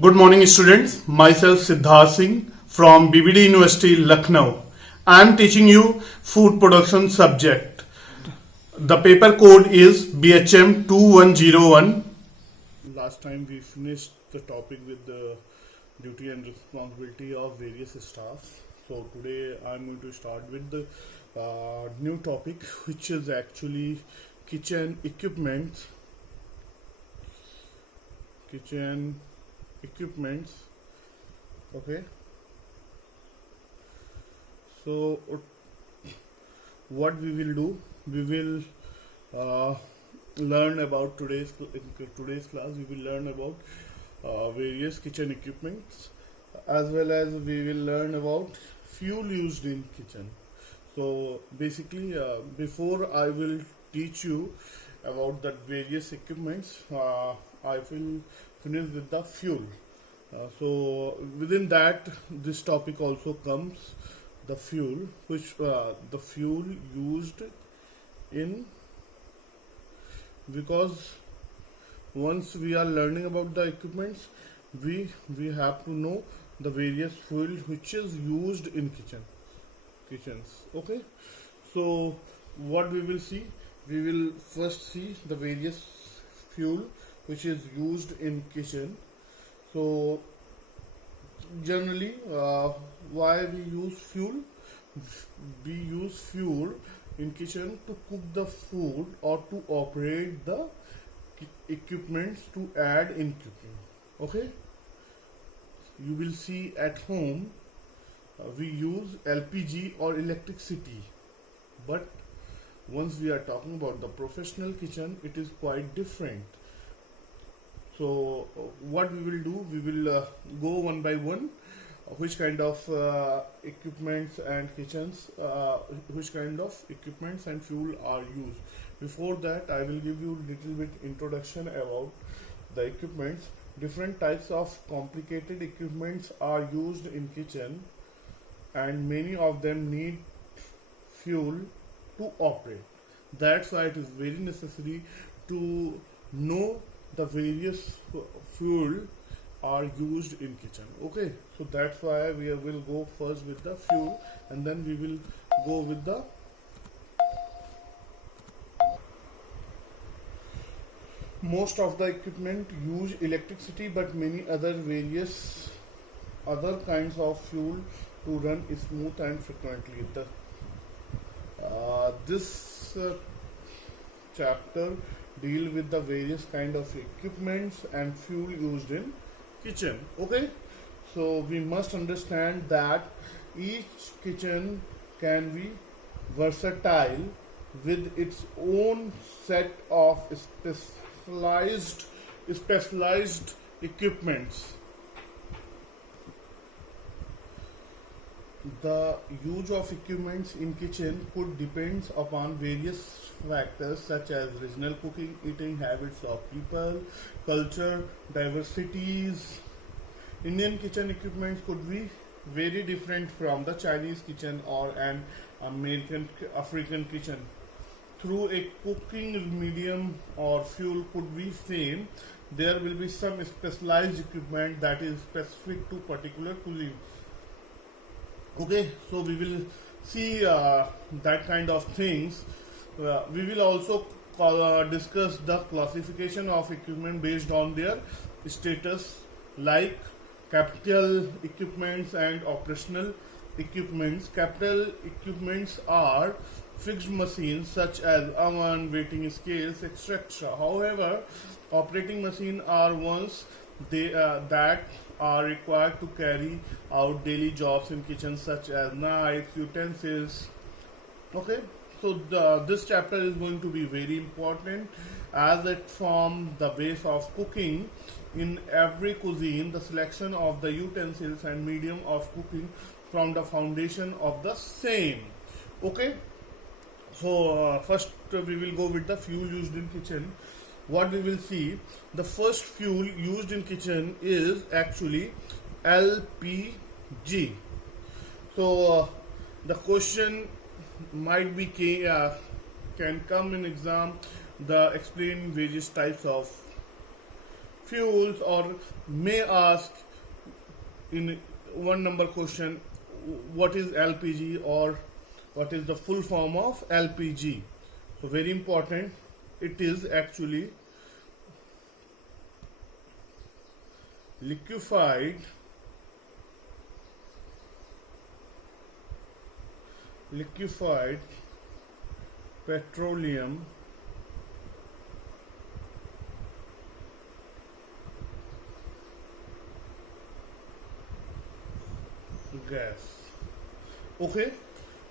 Good morning, students. Myself Siddharth Singh from BBD University, Lucknow. I am teaching you food production subject. The paper code is BHM 2101. Last time we finished the topic with the duty and responsibility of various staffs. So today I am going to start with the new topic, which is actually kitchen equipment. Kitchen equipments. Okay, so what we will do, we will learn about in today's class we will learn about various kitchen equipments, as well as we will learn about fuel used in kitchen. So basically, before I will teach you about the various equipments, I will finish with the fuel. So within that, this topic also comes the fuel, which the fuel used in, because once we are learning about the equipments, we have to know the various fuel which is used in kitchens. Okay, so what we will see, we will first see the various fuel which is used in kitchen. So generally, why we use fuel? We use fuel in kitchen to cook the food or to operate the equipments to add in cooking. Okay, you will see at home we use LPG or electricity, but once we are talking about the professional kitchen, it is quite different. So what we will do, we will go one by one, which kind of equipments and kitchens, which kind of equipments and fuel are used. Before that, I will give you a little bit introduction about the equipments. Different types of complicated equipments are used in kitchen, and many of them need fuel to operate. That's why it is very necessary to know the various fuel are used in kitchen. Okay, so that's why we will go first with the fuel, and then we will go with the most of the equipment use electricity, but many various other kinds of fuel to run smooth and frequently. This chapter deal with the various kind of equipments and fuel used in kitchen. Okay, so we must understand that each kitchen can be versatile with its own set of specialized equipments. The use of equipments in kitchen could depends upon various factors such as regional cooking, eating habits of people, culture, diversities. Indian kitchen equipment could be very different from the Chinese kitchen or an African kitchen. Through a cooking medium or fuel could be same, there will be some specialized equipment that is specific to particular cuisine. Okay, so we will see that kind of things. We will also discuss the classification of equipment based on their status, like capital equipments and operational equipments. Capital equipments are fixed machines such as oven, waiting scales, etc. However, operating machines are ones that are required to carry out daily jobs in kitchen, such as knives, utensils. Okay, so this chapter is going to be very important, as it forms the base of cooking. In every cuisine, the selection of the utensils and medium of cooking from the foundation of the same. Okay, so first we will go with the fuel used in kitchen. What we will see, the first fuel used in kitchen is actually LPG. So the question might be can come in exam, the explain various types of fuels, or may ask in one number question, what is LPG, or what is the full form of LPG. So very important, it is actually liquefied petroleum gas. Okay,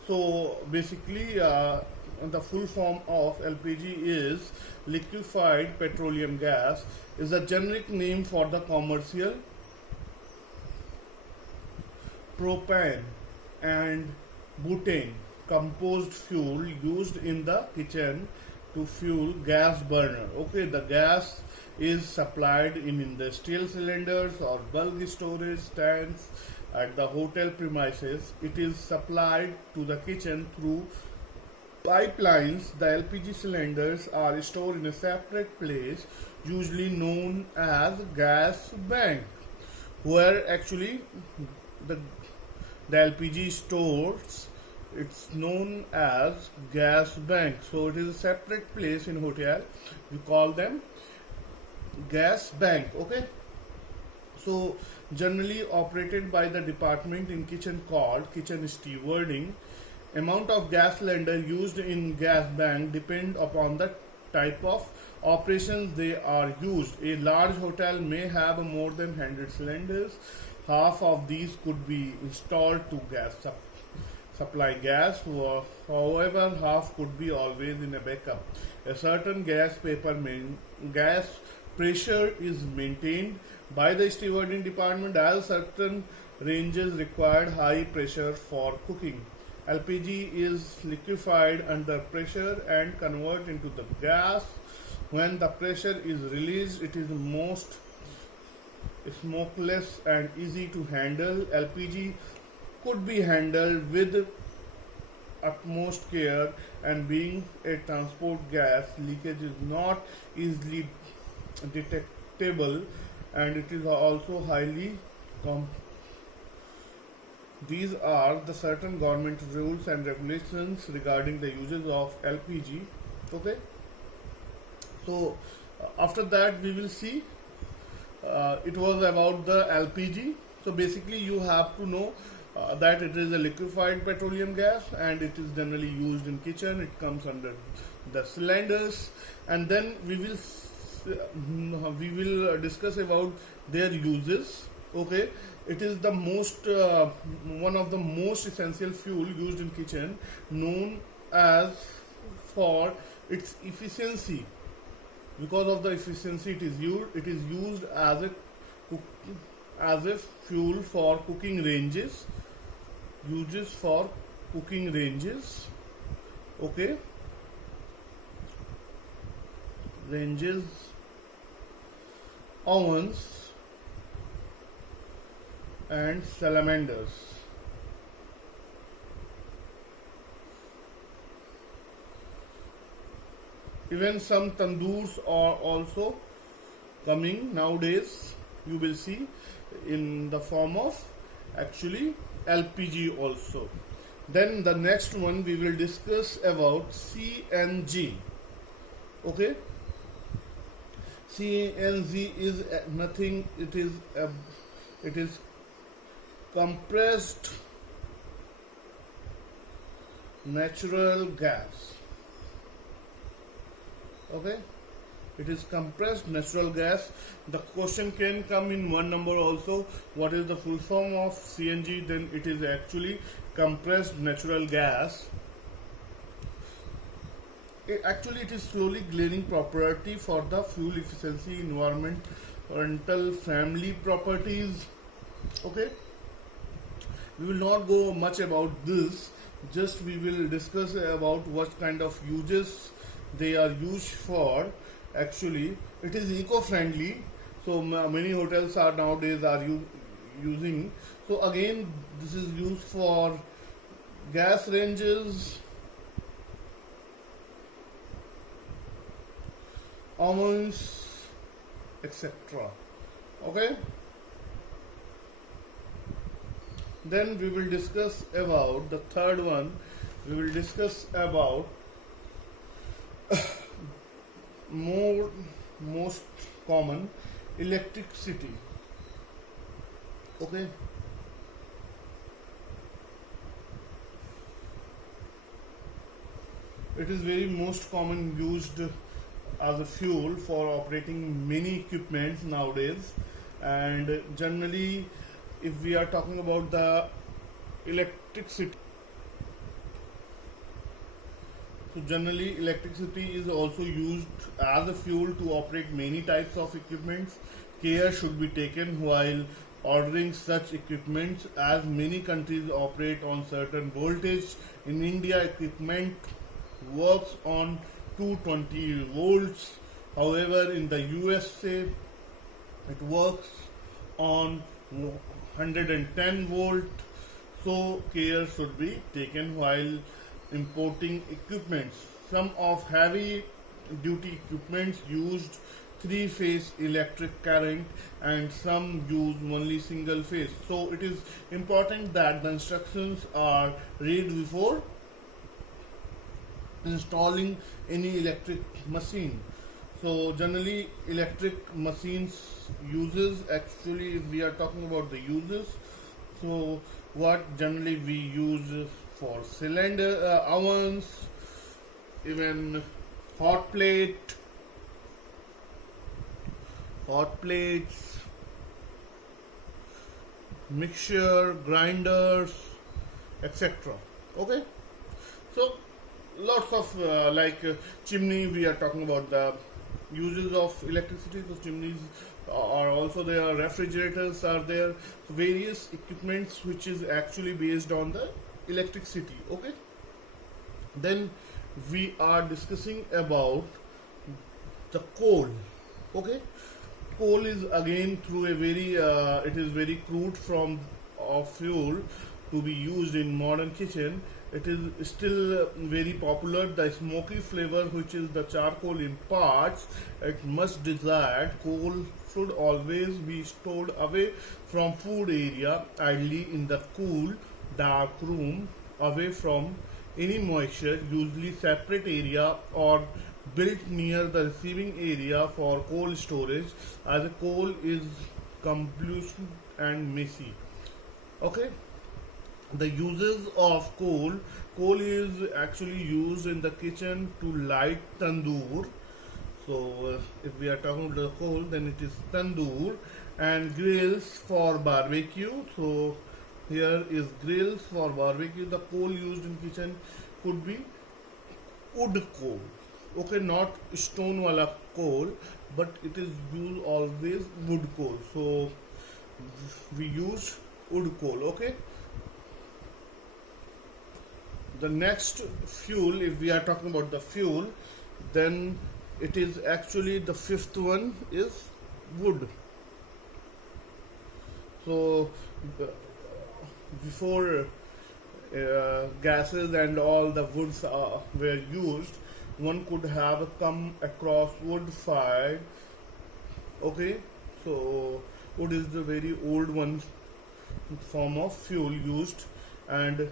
so basically the full form of LPG is liquefied petroleum gas, is a generic name for the commercial propane and butane composed fuel used in the kitchen to fuel gas burner. Okay, the gas is supplied in industrial cylinders or bulk storage tanks at the hotel premises. It is supplied to the kitchen through pipelines. The LPG cylinders are stored in a separate place, usually known as gas bank, where actually the LPG stores, it's known as gas bank. So it is a separate place in hotel, we call them gas bank. Okay, so generally operated by the department in kitchen called kitchen stewarding. Amount of gas cylinder used in gas bank depend upon the type of operations they are used. A large hotel may have more than 100 cylinders. Half of these could be installed to supply gas, however half could be always in a backup. A certain gas pressure is maintained by the stewarding department, as certain ranges required high pressure for cooking. LPG is liquefied under pressure and converted into the gas. When the pressure is released, it is most smokeless and easy to handle. LPG could be handled with utmost care, and being a transport gas, leakage is not easily detectable, and it is also highly these are the certain government rules and regulations regarding the uses of LPG. Okay, so after that we will see it was about the LPG. So basically you have to know that it is a liquefied petroleum gas, and it is generally used in kitchen. It comes under the cylinders, and then we will discuss about their uses. Okay, it is the most one of the most essential fuel used in kitchen, known as for its efficiency. Because of the efficiency it is used as a fuel for cooking ranges, uses for cooking ranges. Okay, ranges, ovens and salamanders. Even some tandoors are also coming nowadays, you will see, in the form of actually LPG also. Then the next one we will discuss about CNG. Okay, CNG is nothing, it is compressed natural gas. Okay, it is compressed natural gas. The question can come in one number also, what is the full form of CNG? Then it is actually compressed natural gas. It is slowly gaining property for the fuel efficiency, environmental friendly properties. Okay, we will not go much about this, just we will discuss about what kind of uses they are used for. Actually it is eco-friendly, so many hotels are nowadays are using. So again, this is used for gas ranges, ovens etc. Okay, then we will discuss about the third one. We will discuss about most common electricity. Okay, it is very most common used as a fuel for operating many equipments nowadays. And generally, if we are talking about the electricity, so generally electricity is also used as a fuel to operate many types of equipments. Care should be taken while ordering such equipments as many countries operate on certain voltage. In India, equipment works on 220 volts. However, in the USA, it works on 110 volt. So care should be taken while importing equipments. Some of heavy duty equipments used three phase electric current and some use only single phase. So it is important that the instructions are read before installing any electric machine. So generally electric machines uses, actually if we are talking about the uses, so what generally we use for cylinder ovens, even hot plates, mixture grinders, etc. Okay, so lots of chimney, we are talking about the uses of electricity. So chimneys are also there, refrigerators are there, so various equipments which is actually based on the electricity. Okay, then we are discussing about the coal. Okay, coal is again through a very it is very crude from of fuel to be used in modern kitchen. It is still very popular. The smoky flavor which is the charcoal imparts, it must desired. Coal should always be stored away from food area, ideally in the cool, dark room, away from any moisture, usually separate area or built near the receiving area for coal storage, as the coal is combustion and messy. Okay, the uses of coal is actually used in the kitchen to light tandoor. So if we are talking about the coal, then it is tandoor, and grills for barbecue. So here is grills for barbecue. The coal used in kitchen could be wood coal. Okay, not stone wala coal, but it is used always wood coal. So we use wood coal. Okay, the next fuel, if we are talking about the fuel, then it is actually the fifth one is wood. So before gases and all the woods were used, one could have come across wood fired. Okay, so wood is the very old one form of fuel used, and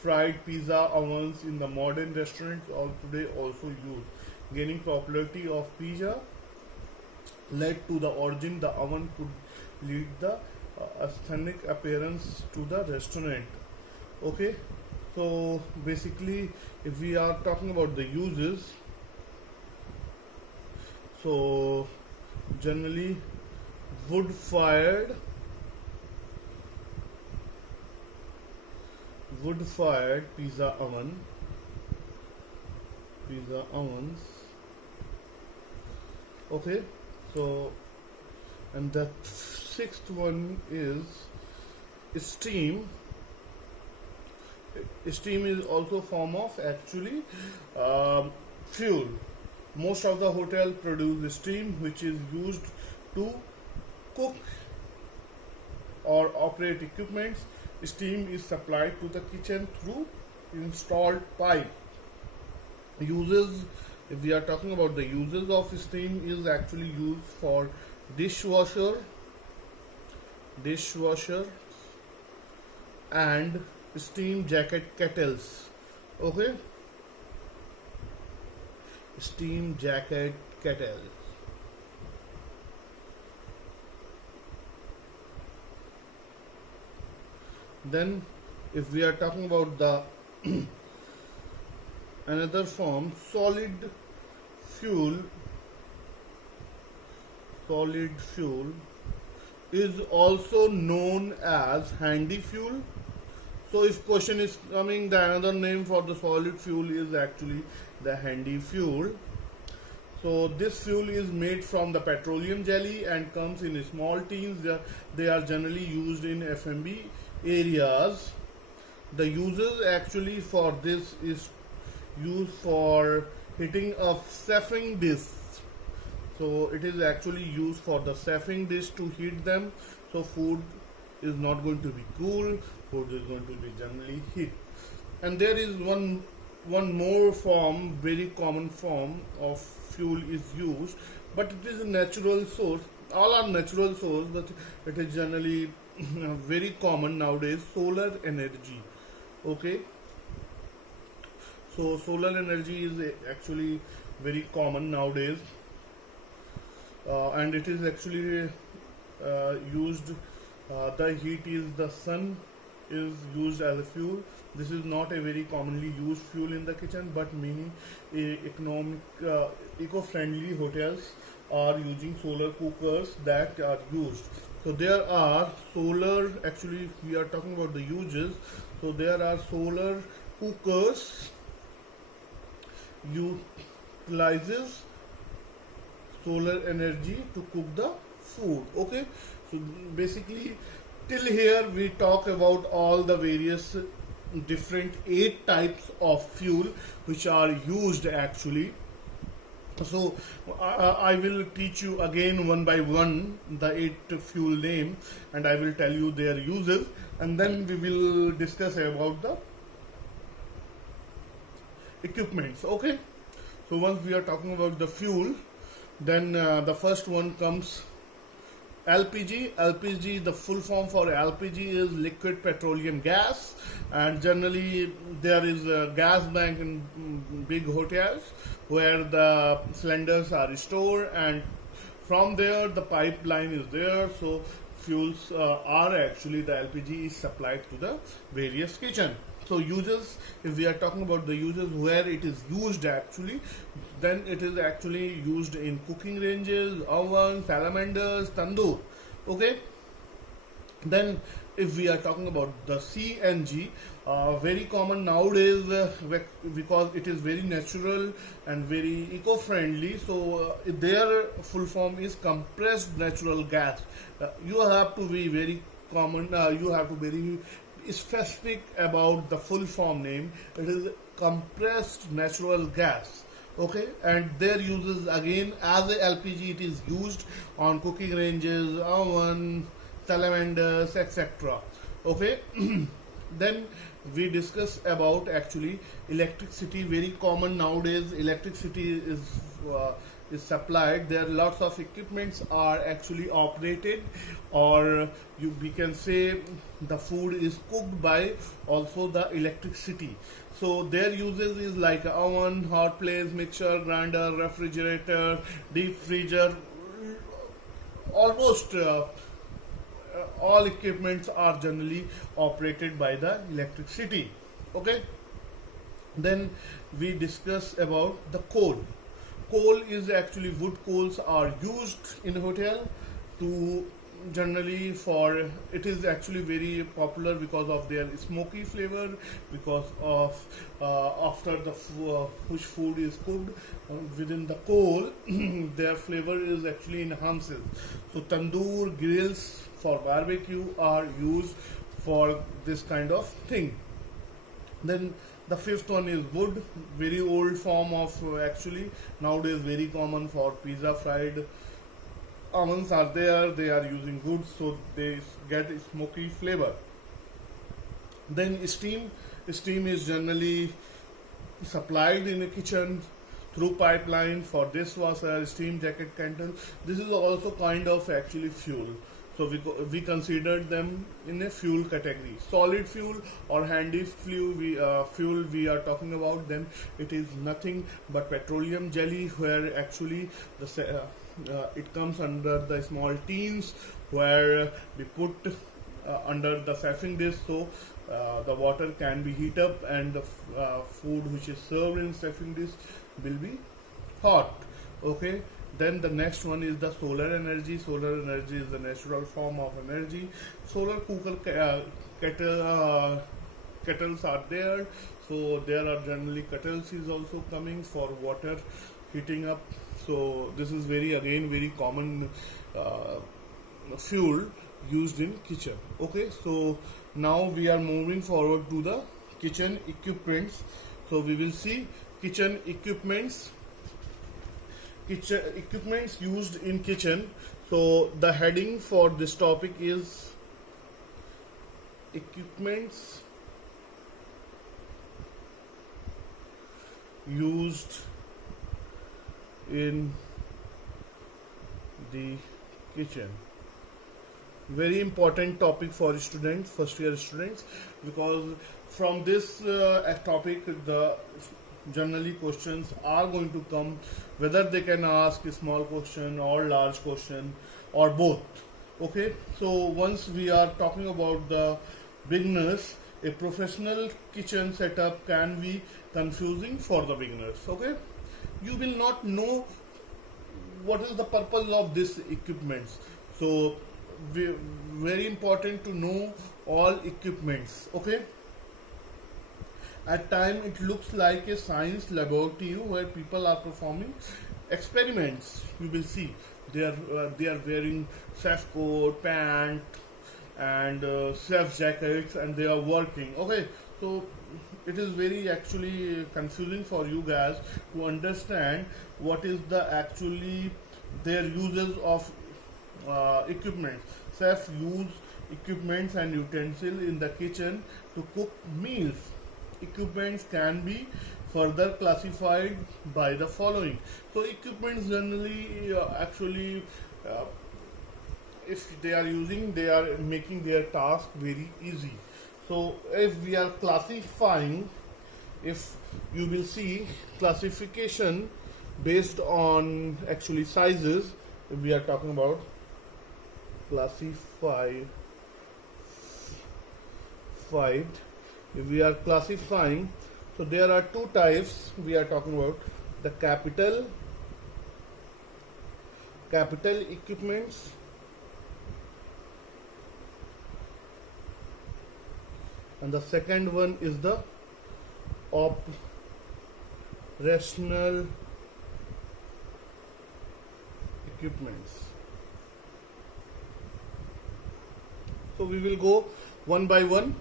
fried pizza ovens in the modern restaurants all today also used. Gaining popularity of pizza led to the origin. The oven could lead the aesthetic appearance to the restaurant. Okay, so basically if we are talking about the uses, so generally wood fired pizza ovens. Okay, so and the sixth one is steam. Steam is also a form of actually fuel. Most of the hotel produce steam which is used to cook or operate equipments. Steam is supplied to the kitchen through installed pipe. Uses, if we are talking about the uses of steam, is actually used for dishwasher, dishwasher, and steam jacket kettles. Okay, steam jacket kettle. Then, if we are talking about the another form, fuel, solid fuel is also known as handy fuel. So if question is coming, the another name for the solid fuel is actually the handy fuel. So this fuel is made from the petroleum jelly and comes in small tins. They are generally used in F&B areas. The uses actually for this is used for heating a stuffing dish. So it is actually used for the stuffing dish to heat them. So food is not going to be cool. Food is going to be generally heat. And there is one more form, very common form of fuel is used, but it is a natural source. All are natural source, but it is generally very common nowadays. Solar energy. Okay. So solar energy is actually very common nowadays, and it is actually used. The heat is the sun is used as a fuel. This is not a very commonly used fuel in the kitchen, but many eco-friendly hotels are using solar cookers that are used. So there are solar, actually we are talking about the uses. So there are solar cookers utilizes solar energy to cook the food. Okay, so basically till here we talk about all the various different 8 types of fuel which are used actually. So I will teach you again one by one the 8 fuel name, and I will tell you their uses, and then we will discuss about the equipments. Okay, so once we are talking about the fuel, then the first one comes LPG. LPG, the full form for LPG is liquid petroleum gas, and generally there is a gas bank in big hotels where the cylinders are stored, and from there the pipeline is there. So fuels are actually, the LPG is supplied to the various kitchen. So uses, if we are talking about the uses where it is used actually, then it is actually used in cooking ranges, ovens, salamanders, tandoor. Okay. Then if we are talking about the CNG, very common nowadays because it is very natural and very eco-friendly. So their full form is compressed natural gas. You have to be very common. You have to be very specific about the full form name. It is compressed natural gas. Okay, and their uses again as a LPG, it is used on cooking ranges, oven, salamanders, etc. Okay. Then we discuss about actually electricity. Very common nowadays, electricity is supplied. There are lots of equipments are actually operated, or we can say the food is cooked by also the electricity. So their uses is like oven, hot plates, mixer, grinder, refrigerator, deep freezer. Almost all equipments are generally operated by the electricity. Okay. Then we discuss about the coal. Coal is actually, wood coals are used in hotel to generally for, it is actually very popular because of their smoky flavor, because of after the which food is cooked within the coal their flavor is actually enhances. So tandoor, grills for barbecue are used for this kind of thing. Then the fifth one is wood, very old form of actually nowadays very common for pizza, fried ovens are there, they are using wood, so they get smoky flavor. Then steam is generally supplied in a kitchen through pipeline for dishwasher, steam jacket kettle. This is also kind of actually fuel. So we considered them in a fuel category. Solid fuel or handy fuel we are talking about, then it is nothing but petroleum jelly, where actually it comes under the small tins where we put under the chafing dish, so the water can be heat up and the food which is served in chafing dish will be hot. Okay, then the next one is the solar energy. Solar energy is the natural form of energy. Solar cooker kettles are there, so there are generally kettles is also coming for water heating up. So this is very common fuel used in kitchen. Okay, so now we are moving forward to the kitchen equipments. So we will see kitchen equipments used in kitchen. So the heading for this topic is equipments used in the kitchen. Very important topic for students, first year students, because from this topic the generally questions are going to come, whether they can ask a small question or large question or both. Okay, so once we are talking about the beginners, a professional kitchen setup can be confusing for the beginners. Okay, you will not know what is the purpose of this equipments. So very important to know all equipments. Okay, at time it looks like a science laboratory where people are performing experiments. You will see they are wearing chef coat, pant, and chef jackets, and they are working. Okay, so it is very actually confusing for you guys to understand what is the actually their uses of equipment. Chefs use equipments and utensils in the kitchen to cook meals. Equipments can be further classified by the following. So equipments generally if they are using, they are making their task very easy. So if we are classifying, if you will see classification based on actually sizes, if we are talking about classified, if we are classifying, so there are two types we are talking about: the capital equipments and the second one is the operational equipments. So we will go one by one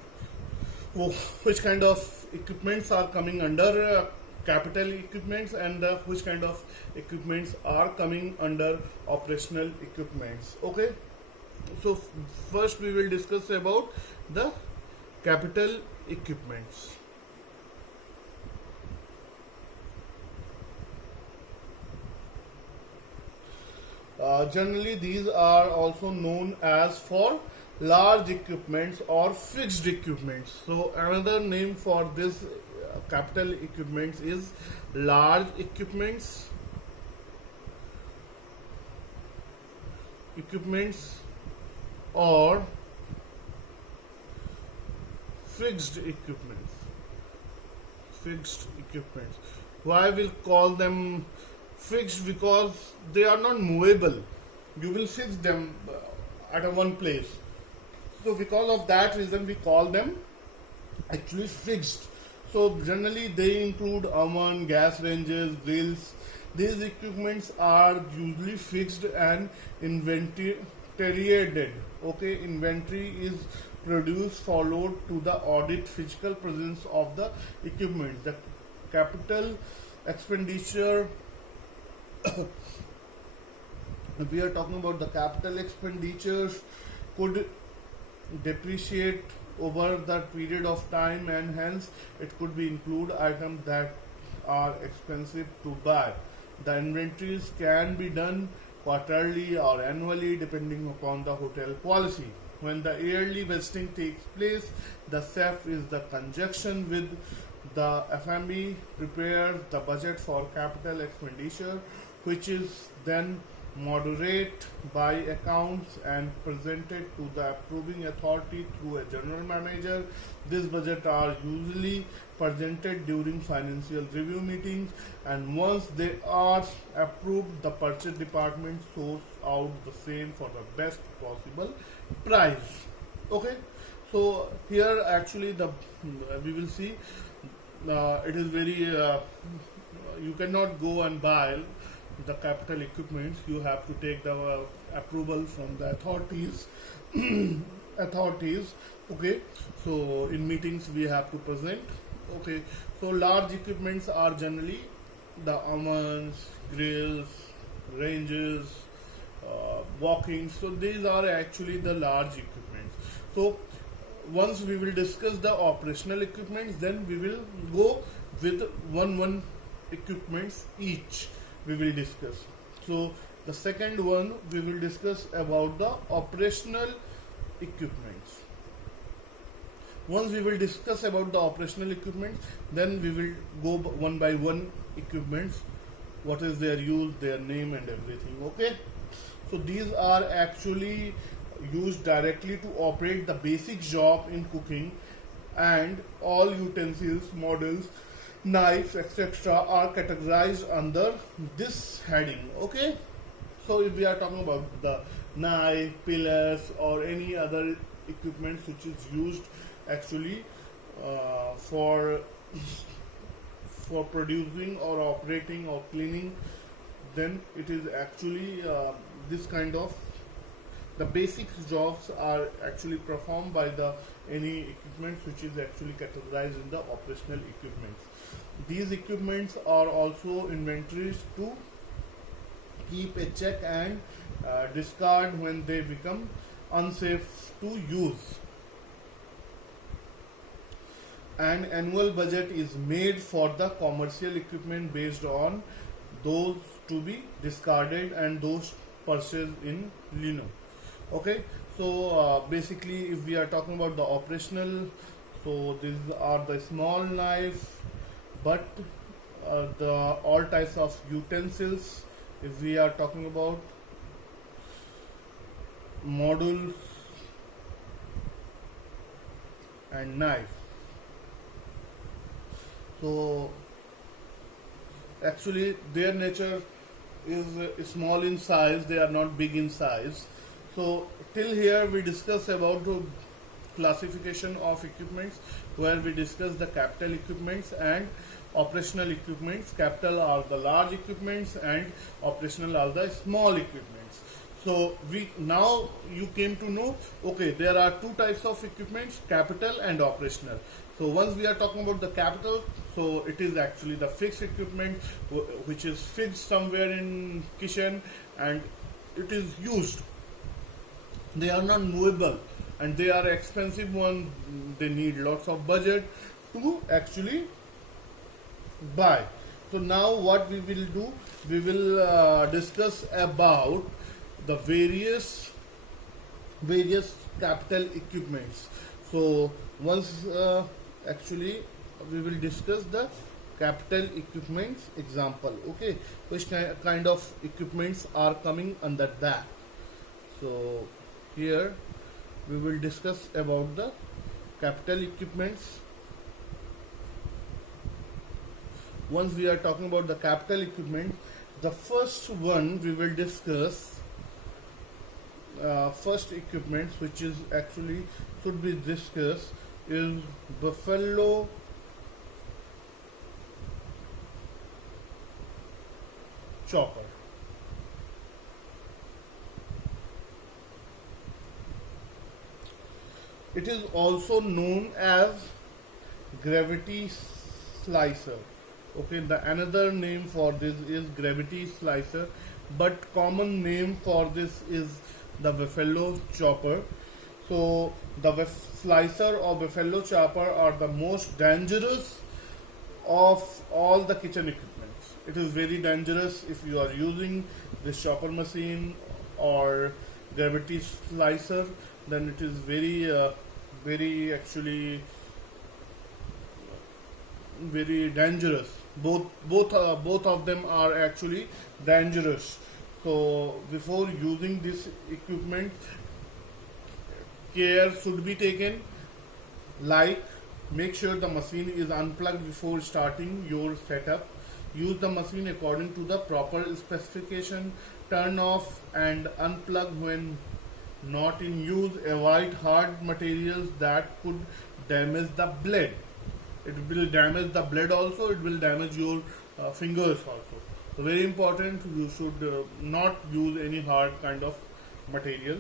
which kind of equipments are coming under capital equipments and which kind of equipments are coming under operational equipments. Okay, so first we will discuss about the capital equipments. Generally these are also known as for large equipments or fixed equipments. So another name for this capital equipments is large equipments or fixed equipments. Why we'll call them fixed? Because they are not movable. You will fix them at a one place. So because of that reason we call them actually fixed. So generally they include oven, gas ranges, grills. These equipments are usually fixed and inventoried. Okay, inventory is produced followed to the audit physical presence of the equipment. The capital expenditure if we are talking about the capital expenditures could depreciate over the period of time, and hence it could be include items that are expensive to buy. The inventories can be done quarterly or annually depending upon the hotel policy. When the yearly vesting takes place, the SEF is the conjunction with the FMB prepares the budget for capital expenditure, which is then moderate by accounts and presented to the approving authority through a general manager. These budgets are usually presented during financial review meetings, and once they are approved, the purchase department sorts out the same for the best possible price. Okay, so here actually the we will see it is very you cannot go and buy the capital equipments. You have to take the approval from the authorities. Authorities. Okay, so in meetings we have to present. Okay, so large equipments are generally the ovens, grills, ranges, walking. So these are actually the large equipments. So once we will discuss the operational equipments, then we will go with one equipments each we will discuss. So the second one we will discuss about the operational equipments. Once we will discuss about the operational equipment, then we will go one by one equipments, what is their use, their name and everything. Okay, so these are actually used directly to operate the basic job in cooking, and all utensils, models, knives, etc. are categorized under this heading. Okay, so if we are talking about the knife, pillars or any other equipment which is used actually for producing or operating or cleaning, then it is actually this kind of the basic jobs are actually performed by the any equipment which is actually categorized in the operational equipments. These equipments are also inventories to keep a check and discard when they become unsafe to use. An annual budget is made for the commercial equipment based on those to be discarded and those purchased in lino. Okay, so basically if we are talking about the operational, so these are the small knife, but the all types of utensils. If we are talking about modules and knife, so actually their nature is small in size, they are not big in size. So till here we discuss about the classification of equipments, where we discuss the capital equipments and operational equipments. Capital are the large equipments and operational are the small equipments. So we now you came to know, okay, there are two types of equipments, capital and operational. So once we are talking about the capital, so it is actually the fixed equipment which is fixed somewhere in kitchen and it is used. They are not movable and they are expensive one. They need lots of budget to actually buy. So now what we will do, we will discuss about the various capital equipments. So once actually we will discuss the capital equipments example. Okay, which kind of equipments are coming under that. So here we will discuss about the capital equipments. Once we are talking about the capital equipment, the first one we will discuss first equipment which is actually should be discussed is buffalo chopper. It is also known as gravity slicer. Okay, the another name for this is gravity slicer, but common name for this is the buffalo chopper. So the slicer or buffalo chopper are the most dangerous of all the kitchen equipment. It is very dangerous if you are using this chopper machine or gravity slicer. Then it is very actually very dangerous. Both of them are actually dangerous. So before using this equipment, care should be taken, like make sure the machine is unplugged before starting your setup. Use the machine according to the proper specification. Turn off and unplug when not in use. Avoid hard materials that could damage the blade. It will damage the blade also, it will damage your fingers also. So very important, you should not use any hard kind of material.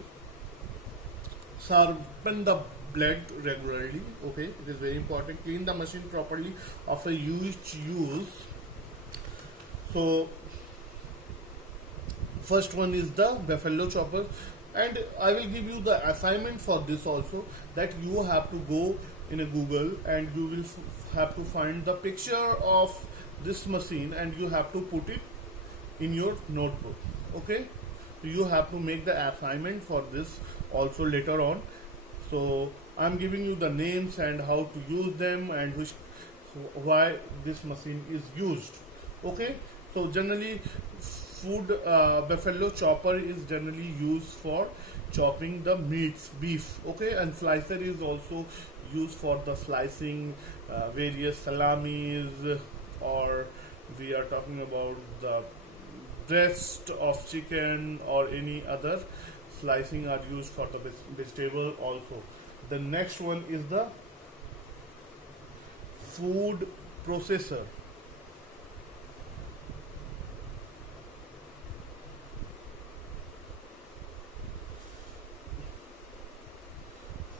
Sharpen the blade regularly. Okay, it is very important. Clean the machine properly after each use. So first one is the buffalo chopper, and I will give you the assignment for this also, that you have to go in a Google and you will have to find the picture of this machine and you have to put it in your notebook. Okay, so you have to make the assignment for this also later on. So I'm giving you the names and how to use them and why this machine is used. Okay, so generally buffalo chopper is generally used for chopping the meats, beef. Okay, and slicer is also used for the slicing various salamis, or we are talking about the breast of chicken or any other slicing are used for the vegetable also. The next one is the food processor.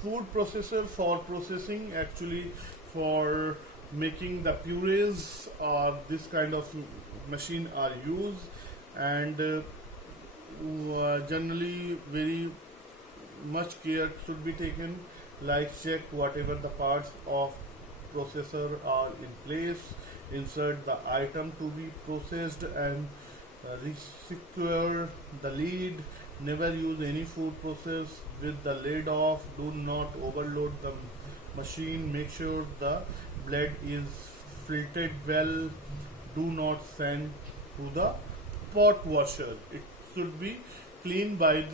Food processor for processing, actually for making the purees, or this kind of machine are used, and generally very much care should be taken, like check whatever the parts of processor are in place, insert the item to be processed, and resecure the lid. Never use any food process with the lid off. Do not overload the machine. Make sure the blade is filtered well. Do not send to the pot washer. It should be cleaned by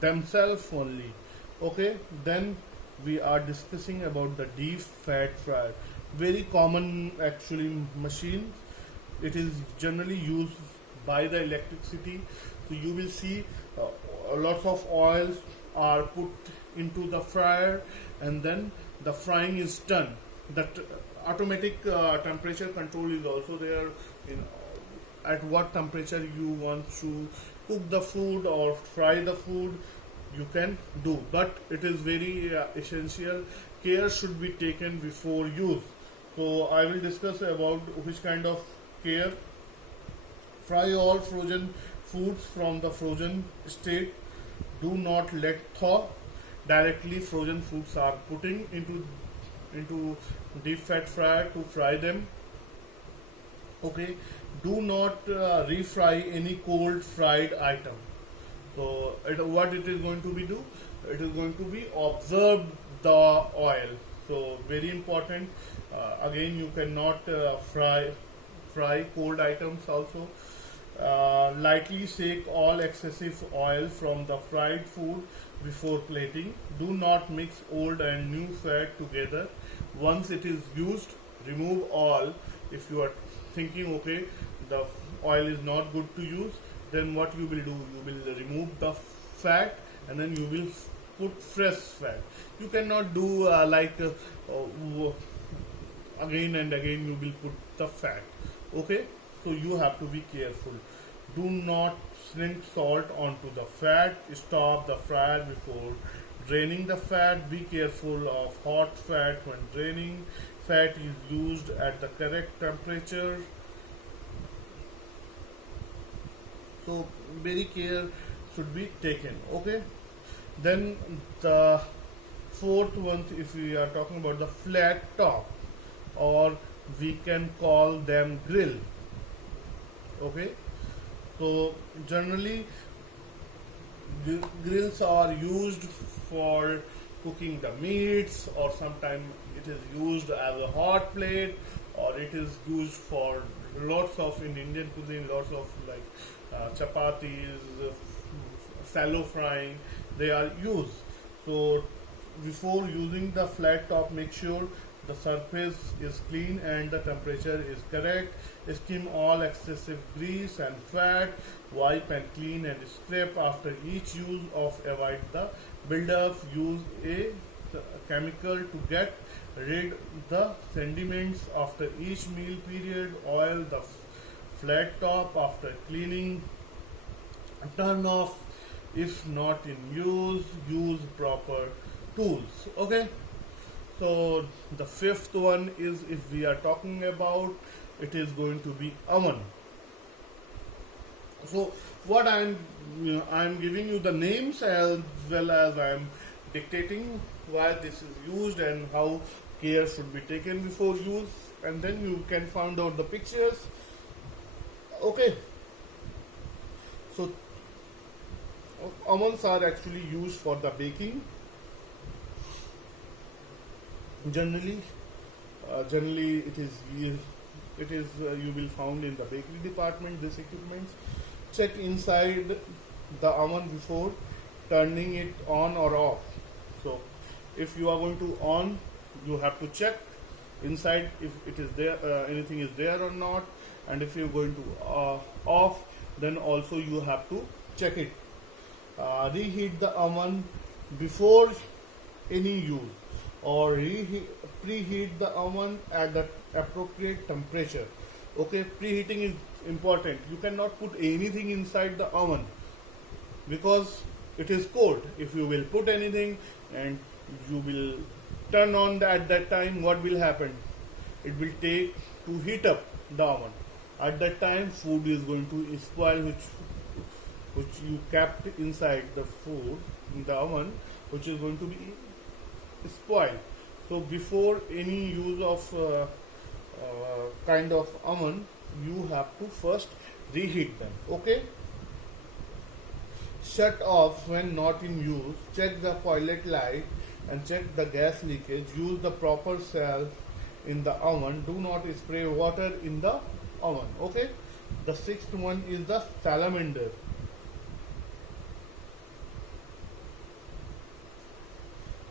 themselves only. Okay, then we are discussing about the deep fat fryer. Very common actually machine. It is generally used by the electricity. So you will see lots of oils are put into the fryer, and then the frying is done. That automatic temperature control is also there. At what temperature you want to cook the food or fry the food, you can do, but it is very essential. Care should be taken before use. So I will discuss about which kind of care. Fry all frozen foods from the frozen state. Do not let thaw. Directly frozen foods are putting into deep fat fryer to fry them. Okay, do not refry any cold fried item. So what it is going to be do? It is going to be absorb the oil. So very important. Again, you cannot fry cold items also. Lightly shake all excessive oil from the fried food before plating. Do not mix old and new fat together. Once it is used, remove all. If you are thinking, okay, the oil is not good to use, then what you will do? You will remove the fat and then you will put fresh fat. You cannot do again and again you will put the fat. Okay, so you have to be careful. Do not sprinkle salt onto the fat. Stop the fryer before draining the fat. Be careful of hot fat when draining. Fat is used at the correct temperature. So very care should be taken. Okay, then the fourth one, if we are talking about the flat top or we can call them grill. Okay, so generally grills are used for cooking the meats, or sometimes it is used as a hot plate, or it is used for lots of, in Indian cuisine, lots of like chapatis, shallow frying, they are used. So before using the flat top, make sure the surface is clean and the temperature is correct. Skim all excessive grease and fat. Wipe and clean and scrape after each use of avoid the buildup. Use a chemical to get rid the sediments after each meal period. Oil the flat top after cleaning. Turn off if not in use. Use proper tools. Okay, so the fifth one is, if we are talking about, it is going to be oven. So what I'm giving you the names as well as I'm dictating why this is used and how care should be taken before use, and then you can find out the pictures. Okay, so ovens are actually used for the baking. Generally it is you will found in the bakery department this equipment. Check inside the oven before turning it on or off. So if you are going to on, you have to check inside if it is there, anything is there or not, and if you are going to off, then also you have to check it. Reheat the oven before any use, or preheat the oven at the appropriate temperature. Okay, preheating is important. You cannot put anything inside the oven because it is cold. If you will put anything and you will turn on at that time, what will happen? It will take to heat up the oven. At that time, food is going to spoil, which you kept inside the food in the oven, which is going to be spoiled. So before any use of kind of oven, you have to first reheat them. Okay, shut off when not in use. Check the toilet light and check the gas leakage. Use the proper cell in the oven. Do not spray water in the oven. Okay, the sixth one is the salamander.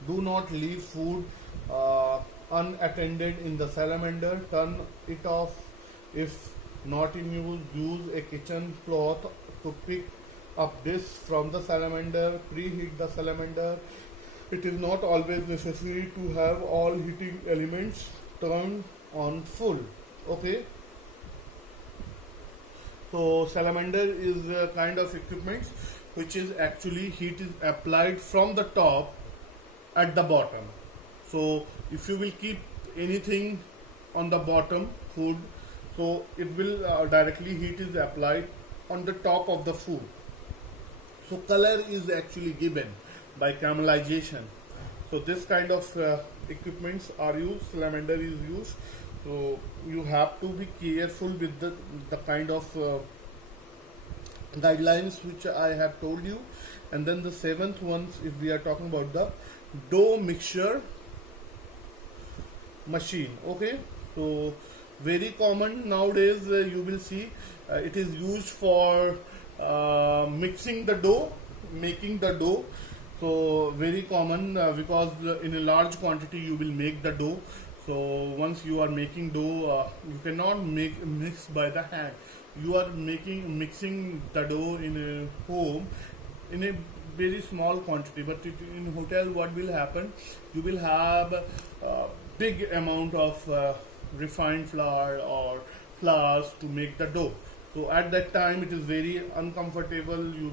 Do not leave food unattended in the salamander. Turn it off if not in use. Use a kitchen cloth to pick up this from the salamander. Preheat the salamander. It is not always necessary to have all heating elements turned on full. Okay, so salamander is a kind of equipment which is actually heat is applied from the top at the bottom. So if you will keep anything on the bottom food, so it will directly heat is applied on the top of the food. So color is actually given by caramelization. So this kind of equipments are used, salamander is used. So you have to be careful with the kind of guidelines which I have told you. And then the seventh ones, if we are talking about the dough mixture machine. Okay, so very common nowadays, you will see it is used for mixing the dough, making the dough. So very common because in a large quantity you will make the dough. So once you are making dough, you cannot mix by the hand. You are mixing the dough in a home in a very small quantity, but in hotel what will happen, you will have big amount of refined flour or flours to make the dough. So at that time it is very uncomfortable. You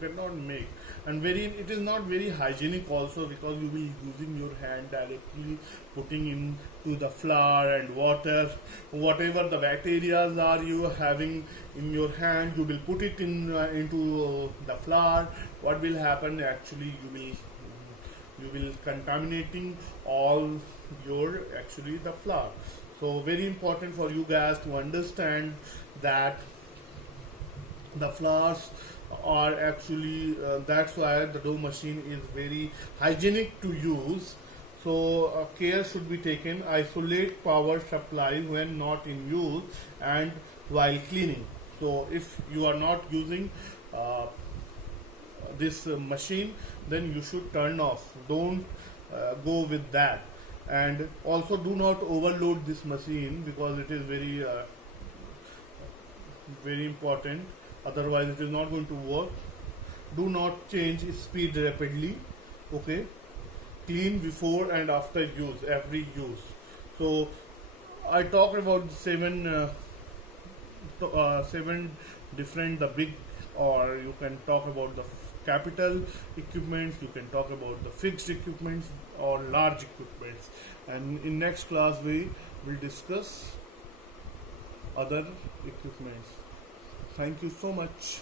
cannot make, and it is not very hygienic also, because you will be using your hand directly, putting into the flour and water, whatever the bacteria are you having in your hand, you will put it into the flour. What will happen? Actually, you will contaminating all your the flour. So very important for you guys to understand that the flours are actually that's why the dough machine is very hygienic to use. So care should be taken. Isolate power supply when not in use and while cleaning. So if you are not using this machine, then you should turn off. Don't go with that. And also do not overload this machine because it is very important, otherwise it is not going to work. Do not change speed rapidly. Okay, clean before and after use, every use. So I talked about seven different, the big, or you can talk about the capital equipments, you can talk about the fixed equipments or large equipments, and in next class we will discuss other equipments. Thank you so much.